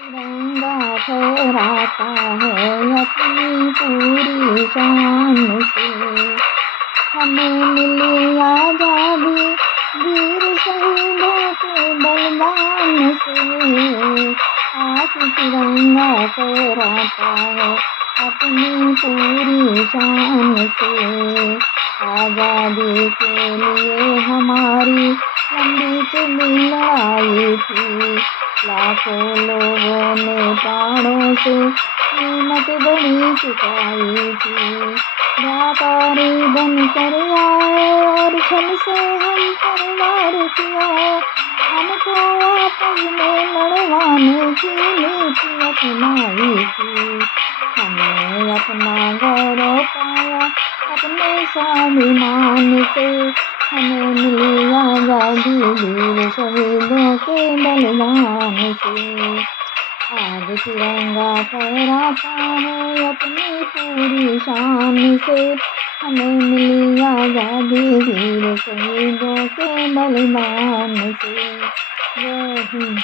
तिरंगा फहराता है अपनी पूरी शान से। हमें मिली आज़ादी वीर शहीदों के बलिदान से। आज तिरंगा फहराता है अपनी पूरी शान से। आज़ादी के लिए हमारी लंबी चली लड़ाई थी। लाखों लोगों ने प्राणों से कीमत बड़ी चुकाई थी। व्यापारी बनकर आए और छल से हम पर वार किया। हमको आपस में लड़वाने की नीति अपनाई थी। हमने अपना गौरव पाया अपने स्वाभिमान से। हमें मिली आज़ादी वीर शहीदों के बलिदान से। आज तिरंगा फहराता है अपनी पूरी शान से। हमें मिली आज़ादी वीर शहीदों के बलिदान से। जय हिंद।